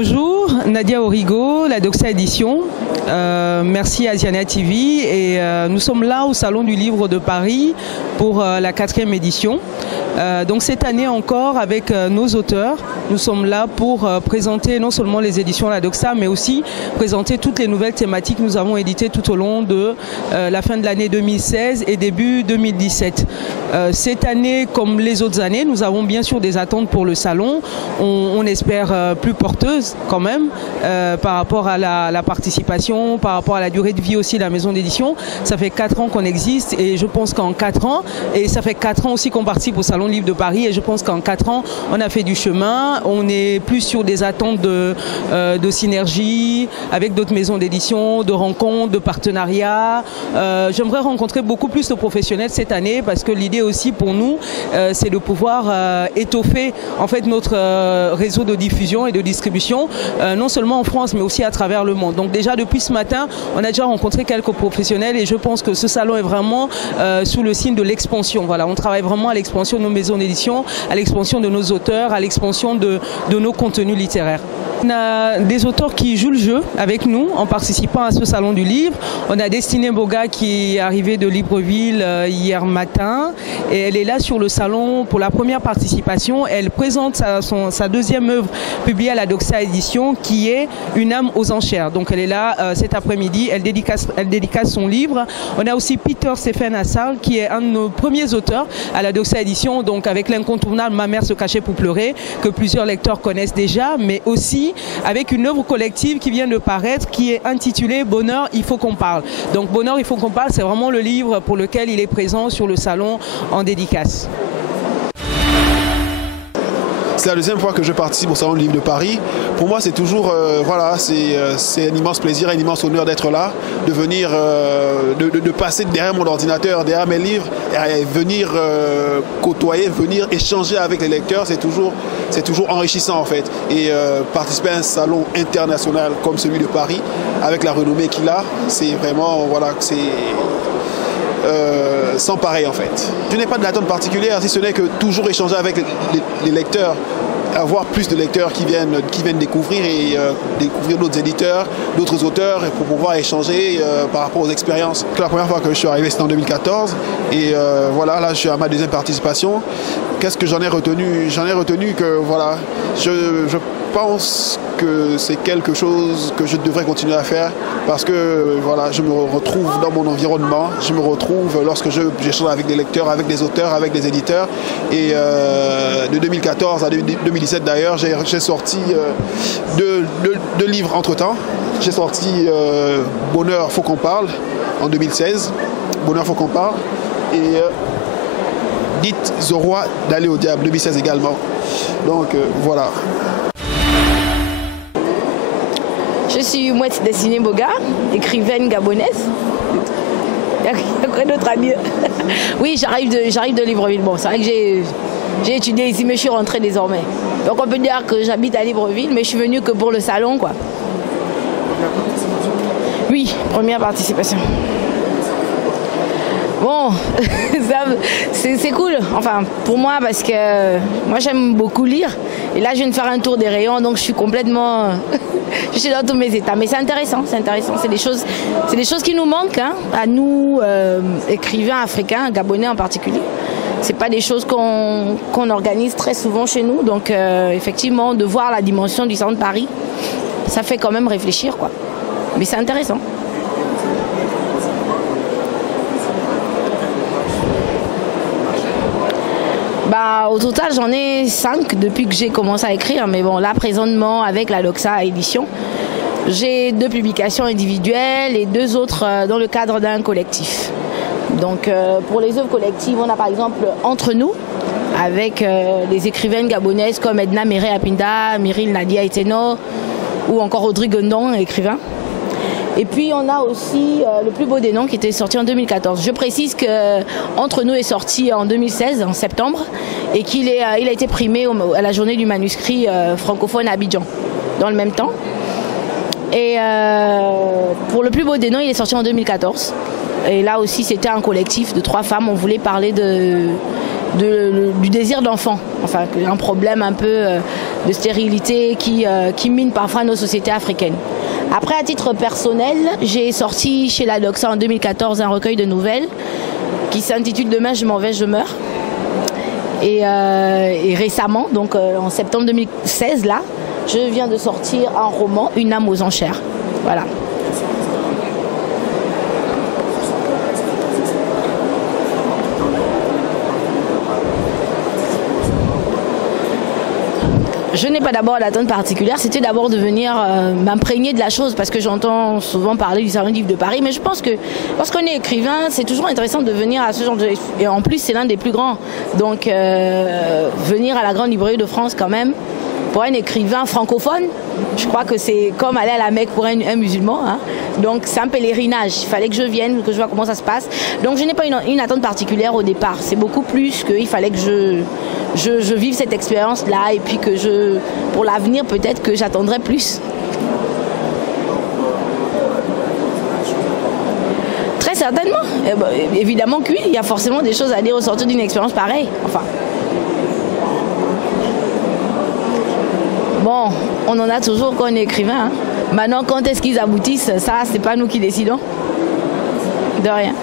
Bonjour, Nadia Origo, la Doxa Édition. Merci à Asiana TV et nous sommes là au Salon du Livre de Paris pour la 4e édition. Donc cette année encore avec nos auteurs, nous sommes là pour présenter non seulement les éditions La Doxa mais aussi présenter toutes les nouvelles thématiques que nous avons éditées tout au long de la fin de l'année 2016 et début 2017. Cette année comme les autres années, nous avons bien sûr des attentes pour le salon. On espère plus porteuses quand même par rapport à la participation, par rapport à la durée de vie aussi de la maison d'édition. Ça fait 4 ans qu'on existe et je pense qu'en 4 ans, et ça fait 4 ans aussi qu'on participe au Salon du Livre de Paris et je pense qu'en 4 ans, on a fait du chemin. On est plus sur des attentes de synergie avec d'autres maisons d'édition, de rencontres, de partenariats. J'aimerais rencontrer beaucoup plus de professionnels cette année parce que l'idée aussi pour nous, c'est de pouvoir étoffer en fait notre réseau de diffusion et de distribution, non seulement en France mais aussi à travers le monde. Donc déjà depuis ce matin, on a déjà rencontré quelques professionnels et je pense que ce salon est vraiment sous le signe de l'expansion. Voilà, on travaille vraiment à l'expansion de nos maisons d'édition, à l'expansion de nos auteurs, à l'expansion de nos contenus littéraires. On a des auteurs qui jouent le jeu avec nous en participant à ce salon du livre. On a Destinée Boga qui est arrivée de Libreville hier matin et elle est là sur le salon pour la première participation. Elle présente sa deuxième œuvre publiée à la Doxa Édition qui est Une âme aux enchères. Donc elle est là cet après-midi, elle dédicace son livre. On a aussi Peter Stéphane Assal qui est un de nos premiers auteurs à la Doxa Édition, donc avec l'incontournable Ma mère se cachait pour pleurer que plusieurs lecteurs connaissent déjà, mais aussi avec une œuvre collective qui vient de paraître qui est intitulée Bonheur, il faut qu'on parle. Donc Bonheur, il faut qu'on parle, c'est vraiment le livre pour lequel il est présent sur le salon en dédicace. C'est la deuxième fois que je participe au Salon du Livre de Paris. Pour moi, c'est toujours, voilà, c'est un immense plaisir, un immense honneur d'être là, de venir, de passer derrière mon ordinateur, derrière mes livres, et venir côtoyer, venir échanger avec les lecteurs. C'est toujours enrichissant en fait. Et participer à un salon international comme celui de Paris, avec la renommée qu'il a, c'est vraiment, voilà, c'est sans pareil en fait. Je n'ai pas d'attente particulière si ce n'est que toujours échanger avec les lecteurs, avoir plus de lecteurs qui viennent découvrir et découvrir d'autres éditeurs, d'autres auteurs pour pouvoir échanger par rapport aux expériences. La première fois que je suis arrivé c'était en 2014 et voilà, là je suis à ma deuxième participation. Qu'est-ce que j'en ai retenu? J'en ai retenu que voilà, je pense que c'est quelque chose que je devrais continuer à faire parce que voilà, je me retrouve dans mon environnement, je me retrouve lorsque j'échange avec des lecteurs, avec des auteurs, avec des éditeurs et de 2014 à 2017 d'ailleurs, j'ai sorti deux livres entre-temps. J'ai sorti Bonheur, faut qu'on parle en 2016, Bonheur, faut qu'on parle et Dites au roi d'aller au diable, 2016 également. Donc voilà. Je suis Mouette Destinée Boga, écrivaine gabonaise. Il y a quoi d'autre à dire? Oui, j'arrive de Libreville. Bon, c'est vrai que j'ai étudié ici, mais je suis rentrée désormais. Donc on peut dire que j'habite à Libreville, mais je suis venue que pour le salon, quoi. Oui, première participation. Bon, c'est cool, enfin pour moi parce que moi j'aime beaucoup lire et là je viens de faire un tour des rayons donc je suis complètement, je suis dans tous mes états mais c'est intéressant, c'est des choses qui nous manquent hein, à nous écrivains africains, gabonais en particulier. C'est pas des choses qu'on organise très souvent chez nous donc effectivement de voir la dimension du Salon de Paris, ça fait quand même réfléchir quoi, mais c'est intéressant. Bah, au total, j'en ai 5 depuis que j'ai commencé à écrire. Mais bon, là, présentement, avec la Doxa Édition, j'ai 2 publications individuelles et 2 autres dans le cadre d'un collectif. Donc, pour les œuvres collectives, on a par exemple Entre nous, avec des écrivaines gabonaises comme Edna Mere Apinda, Myril Nadia Eteno ou encore Audrey Gondon, écrivain. Et puis on a aussi Le plus beau des noms qui était sorti en 2014. Je précise que Entre nous est sorti en 2016, en septembre, et qu'il a été primé à la journée du manuscrit francophone à Abidjan, dans le même temps. Et pour Le plus beau des noms, il est sorti en 2014. Et là aussi, c'était un collectif de 3 femmes. On voulait parler du désir d'enfant. Enfin, un problème un peu de stérilité qui mine parfois nos sociétés africaines. Après, à titre personnel, j'ai sorti chez la Doxa en 2014 un recueil de nouvelles qui s'intitule « Demain, je m'en vais, je meurs ». Et récemment, donc en septembre 2016, là, je viens de sortir un roman, Une âme aux enchères. Voilà. Je n'ai pas d'abord d'attente particulière, c'était d'abord de venir m'imprégner de la chose parce que j'entends souvent parler du Salon du livre de Paris, mais je pense que lorsqu'on est écrivain, c'est toujours intéressant de venir à ce genre de... Et en plus, c'est l'un des plus grands. Donc, venir à la Grande Librairie de France quand même, pour un écrivain francophone, je crois que c'est comme aller à la Mecque pour un musulman. Hein. Donc, c'est un pèlerinage. Il fallait que je vienne, que je vois comment ça se passe. Donc, je n'ai pas une attente particulière au départ. C'est beaucoup plus qu'il fallait que je vive cette expérience-là et puis que pour l'avenir, peut-être que j'attendrai plus. Très certainement. Évidemment que oui, il y a forcément des choses à dire au sortir d'une expérience pareille. Enfin. Bon, on en a toujours quand on est écrivain. Hein. Maintenant, quand est-ce qu'ils aboutissent, ça, c'est pas nous qui décidons. De rien.